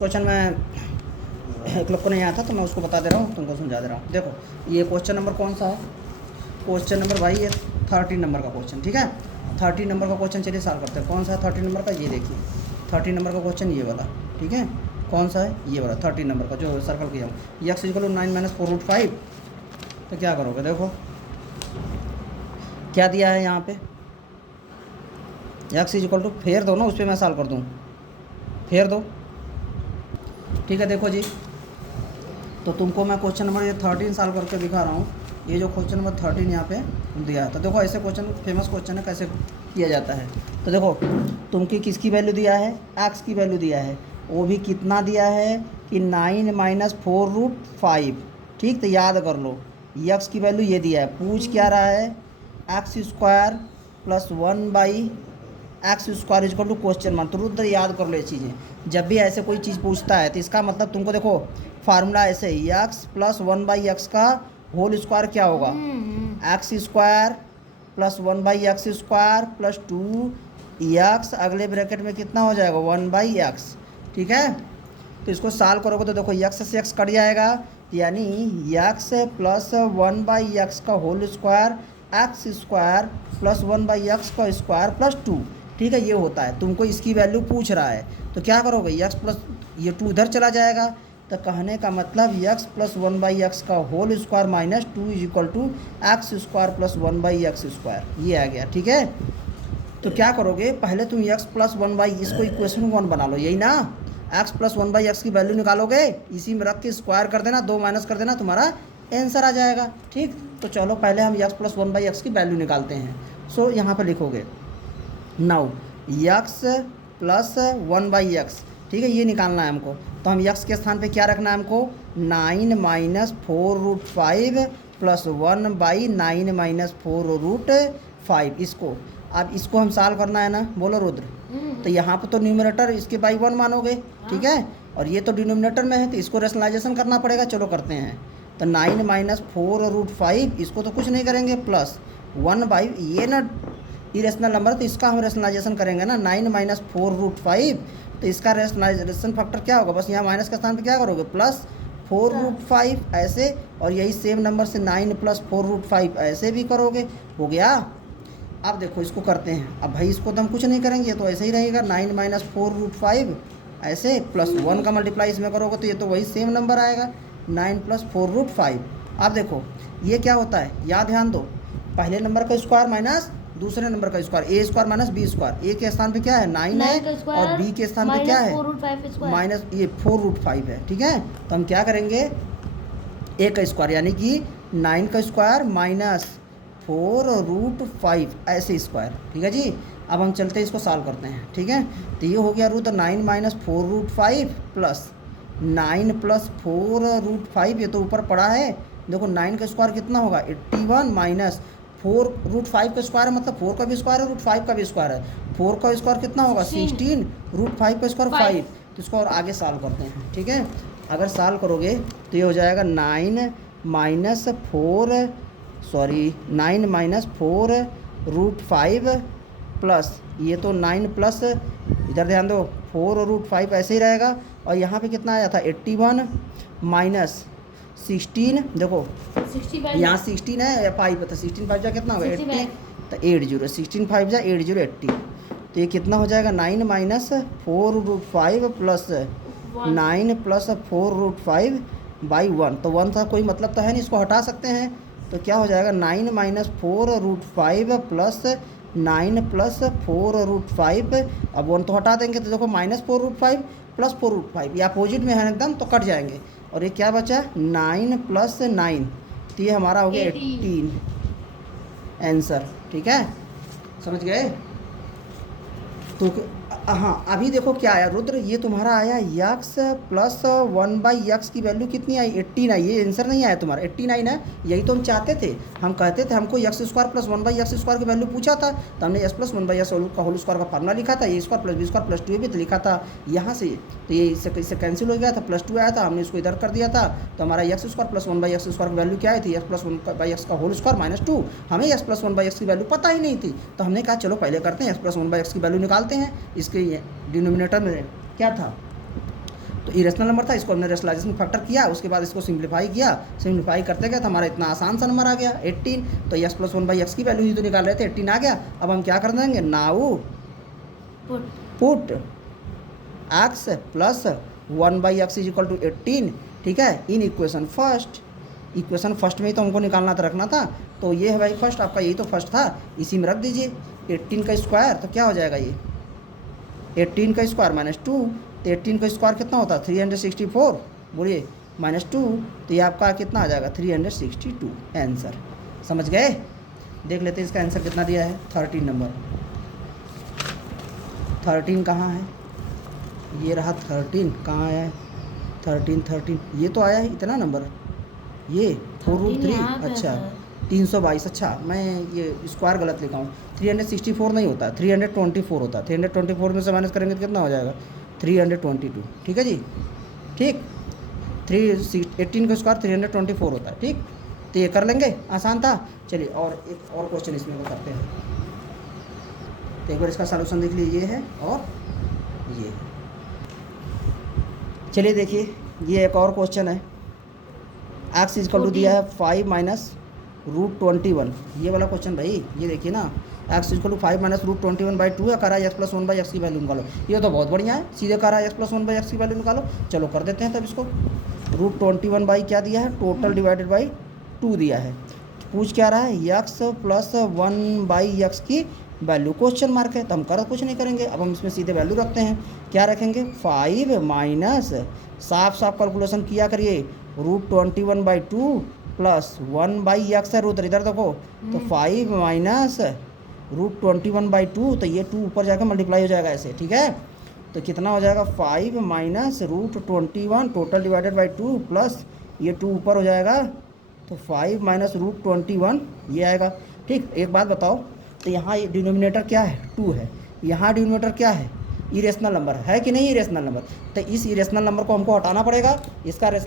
Question में एक लोग को नहीं आता तो मैं उसको बता दे रहा हूँ, तुमको समझा दे रहा हूँ। देखो ये क्वेश्चन नंबर कौन सा है? क्वेश्चन नंबर भाई ये 13 नंबर का क्वेश्चन, ठीक है। 13 नंबर का क्वेश्चन चलिए सॉल्व करते हैं। कौन सा है 13 नंबर का? ये देखिए 13 नंबर का क्वेश्चन ये वाला, ठीक है। कौन सा है? ये वाला 13 नंबर का जो सर्कल किया हूँ। X equal to 9 - 4√5। तो क्या करोगे? देखो क्या दिया है यहाँ पे, एक्स इक्वल टू फेर दो ना, उस पर मैं सॉल्व कर दूँ, फेर दो, ठीक है। देखो जी, तो तुमको मैं क्वेश्चन नंबर ये 13 सॉल्व करके दिखा रहा हूँ। ये जो क्वेश्चन नंबर 13 यहाँ पे दिया है, तो देखो ऐसे क्वेश्चन फेमस क्वेश्चन है, कैसे किया जाता है। तो देखो तुमकी किसकी वैल्यू दिया है? एक्स की वैल्यू दिया है, वो भी कितना दिया है कि 9 - 4√5, ठीक। तो याद कर लो एक्स की वैल्यू ये दिया है। पूछ क्या रहा है? x² + 1 x square equal to question mark. तुरंत याद कर लो ये चीज़ें। जब भी ऐसे कोई चीज़ पूछता है तो इसका मतलब तुमको देखो फार्मूला ऐसे ही, एक्स प्लस 1/x का होल स्क्वायर क्या होगा? x² + 1/x² + 2x, अगले ब्रैकेट में कितना हो जाएगा? 1/x, ठीक है। तो इसको सॉल्व करोगे तो देखो x से x कट जाएगा, यानी x + 1/x का होल स्क्वायर x² + 1/x का स्क्वायर + 2, ठीक है। ये होता है, तुमको इसकी वैल्यू पूछ रहा है तो क्या करोगे? x प्लस ये 2 उधर चला जाएगा, तो कहने का मतलब x + 1/x का होल स्क्वायर - 2 = x² + 1/x², ये आ गया, ठीक है। तो क्या करोगे? पहले तुम x + 1/, इसको इक्वेशन 1 बना लो, यही ना। x + 1/x की वैल्यू निकालोगे, इसी में रख के स्क्वायर कर देना, 2 माइनस कर देना, तुम्हारा आंसर आ जाएगा, ठीक। तो चलो पहले हम x + 1/x की वैल्यू निकालते हैं। सो यहाँ पर लिखोगे नाउ x + 1/x, ठीक है, ये निकालना है हमको। तो हम x के स्थान पे क्या रखना है हमको? 9 - 4√5 + 1/9 - 4√5। इसको अब इसको हम सॉल्व करना है ना, बोलो रुद्र। तो यहाँ पर तो न्यूमरेटर इसके बाई 1 मानोगे, ठीक है, और ये तो डिनोमिनेटर में है तो इसको रेशनलाइजेशन करना पड़ेगा। चलो करते हैं। तो 9 - 4√5, इसको तो कुछ नहीं करेंगे, प्लस 1/, ये ना इरेशनल नंबर, तो इसका हम रेशनलाइजेशन करेंगे ना। 9 - 4√5, तो इसका रेशनलाइजेशन फैक्टर क्या होगा? बस यहाँ माइनस के स्थान पे क्या करोगे? प्लस 4√5 ऐसे, और यही सेम नंबर से 9 + 4√5 ऐसे भी करोगे, हो गया। अब देखो इसको करते हैं। अब भाई इसको तो हम कुछ नहीं करेंगे, तो ऐसे ही रहेगा 9 - 4√5 ऐसे, प्लस 1 का मल्टीप्लाई इसमें करोगे तो ये तो वही सेम नंबर आएगा, 9 + 4√5। अब देखो ये क्या होता है, यहाँ ध्यान दो, पहले नंबर का स्क्वायर माइनस दूसरे नंबर का स्क्वायर, a² - b²। ए के स्थान पे क्या है? 9 है, और बी के स्थान पे क्या है? माइनस ये 4√5 है, ठीक है। तो हम क्या करेंगे? ए का स्क्वायर यानी कि 9 का स्क्वायर - 4√5 ऐसे स्क्वायर, ठीक है जी। अब हम चलते हैं इसको सॉल्व करते हैं, ठीक है। तो ये हो गया रूट 9 - 4√5 प्लस 9 + 4√5, ये तो ऊपर पड़ा है। देखो 9 का स्क्वायर कितना होगा? 81 माइनस 4√5 का स्क्वायर है, मतलब 4 का भी स्क्वायर है, √5 का भी स्क्वायर है। 4 का स्क्वायर कितना होगा? 16, √5 का स्क्वायर 5। तो इसको और आगे सॉल्व करते हैं, ठीक है। अगर सॉल्व करोगे तो ये हो जाएगा 9 - 4√5 प्लस ये तो 9 प्लस, इधर ध्यान दो, 4√5 ऐसे ही रहेगा, और यहाँ पे कितना आया था? 81 माइनस 16, देखो यहाँ 16 है या 5 है, तो 16 5 जा कितना होगा? 80, तो 80, 16 5 जा 80, 80। तो ये कितना हो जाएगा? 9 - 4√5 प्लस 9 + 4√5/1। तो 1 था, कोई मतलब तो है नहीं, इसको हटा सकते हैं। तो क्या हो जाएगा? 9 - 4√5 प्लस 9 + 4√5, अब 1 तो हटा देंगे, तो देखो -4√5 + 4√5, ये अपोजिट में है एकदम, तो कट जाएंगे। और ये क्या बचा? 9 + 9, तो ये हमारा हो गया 18 आंसर, ठीक है। समझ गए? तो हाँ, अभी देखो क्या आया रुद्र, ये तुम्हारा आया x + 1/x की वैल्यू कितनी आई? 18 आई। ये आंसर नहीं आया तुम्हारा, 89 है। यही तो हम चाहते थे, हम कहते थे हमको x² + 1/x² की वैल्यू पूछा था, तो हमने s + 1/x का होल स्क्वायर का फार्मूला लिखा था, a² + b² + 2 भी तो लिखा था यहाँ से। तो ये इससे कैंसिल हो गया था, +2 आया था, हमने इसको इधर कर दिया था। तो हमारा x² + 1/x² की वैल्यू क्या आई थी? x + 1/x का होल स्क्वायर -2। हमें x + 1/x की वैल्यू पता ही नहीं थी, तो हमने कहा चलो पहले करते हैं, x + 1/x की वैल्यू निकालते हैं। इसके डिनोमिनेटर में क्या था? तो इरेशनल नंबर था, इसको हमने रेशनलाइजेशन फैक्टर किया, उसके बाद इसको सिंप्लीफाई किया, सिंप्लीफाई करते गए तो हमारा इतना आसान सा नंबर आ गया 18। तो x प्लस 1/x की वैल्यू ही तो निकाल रहे थे, 18 आ गया। अब हम क्या कर देंगे, now put x plus 1/x is equal to 18, ठीक है, in equation first. Equation first में ही तो हमको निकालना था, रखना था, तो ये है भाई फर्स्ट, आपका यही तो फर्स्ट था, इसी में रख दीजिए। 18 का स्क्वायर तो क्या हो जाएगा, ये 18 का स्क्वायर -2, तो 18 का स्क्वायर कितना होता है 364, बोलिए -2, तो ये आपका कितना आ जाएगा 362 आंसर। समझ गए? देख लेते हैं इसका आंसर कितना दिया है, 13 नंबर। 13 कहाँ है, ये रहा 13, कहाँ आया है 13, ये तो आया है इतना नंबर, ये 4√3, अच्छा 322, अच्छा मैं ये स्क्वायर गलत लिखा हूँ, 364 नहीं होता, 324 होता है। 324 में से माइनस करेंगे तो कितना हो जाएगा 322, ठीक है जी, ठीक। 18 का स्क्वायर 324 होता है, ठीक। तो ये कर लेंगे, आसान था। चलिए और एक और क्वेश्चन इसमें वो करते हैं, तो एक बार इसका सलूशन देख लीजिए, ये है और ये। चलिए देखिए, ये एक और क्वेश्चन है, x इक्वल टू दिया है 5 माइनस √21, ये वाला क्वेश्चन भाई, ये देखिए ना, x इक्वल टू 5 माइनस √21/2 है, कह रहा है x प्लस 1/x की वैल्यू निकालो। ये तो बहुत बढ़िया है, सीधे कह रहा है x प्लस 1/x की वैल्यू निकालो। चलो कर देते हैं तब इसको। √21 बाई क्या दिया है, टोटल डिवाइडेड बाई 2 दिया है, पूछ क्या रहा है x प्लस 1/x की वैल्यू, क्वेश्चन मार्क है, तो हम कर कुछ नहीं करेंगे। अब हम इसमें सीधे वैल्यू रखते हैं, क्या रखेंगे 5 माइनस, साफ साफ कैलकुलेशन किया करिए, √21/2 प्लस 1/x है, रूट इधर देखो, तो 5 माइनस √21/2, तो ये 2 ऊपर जाकर मल्टीप्लाई हो जाएगा ऐसे, ठीक है। तो कितना हो जाएगा 5 minus √21 total divided by 2 plus ये 2 ऊपर हो जाएगा, तो 5 माइनस √21 ये आएगा, ठीक। एक बात बताओ, तो यहाँ ये डिनोमिनेटर क्या है 2 है, यहाँ डिनोमिनेटर क्या है इरेशनल नंबर है कि नहीं इरेशनल नंबर, तो इस इरेशनल नंबर को हमको हटाना पड़ेगा, इसका रेशनल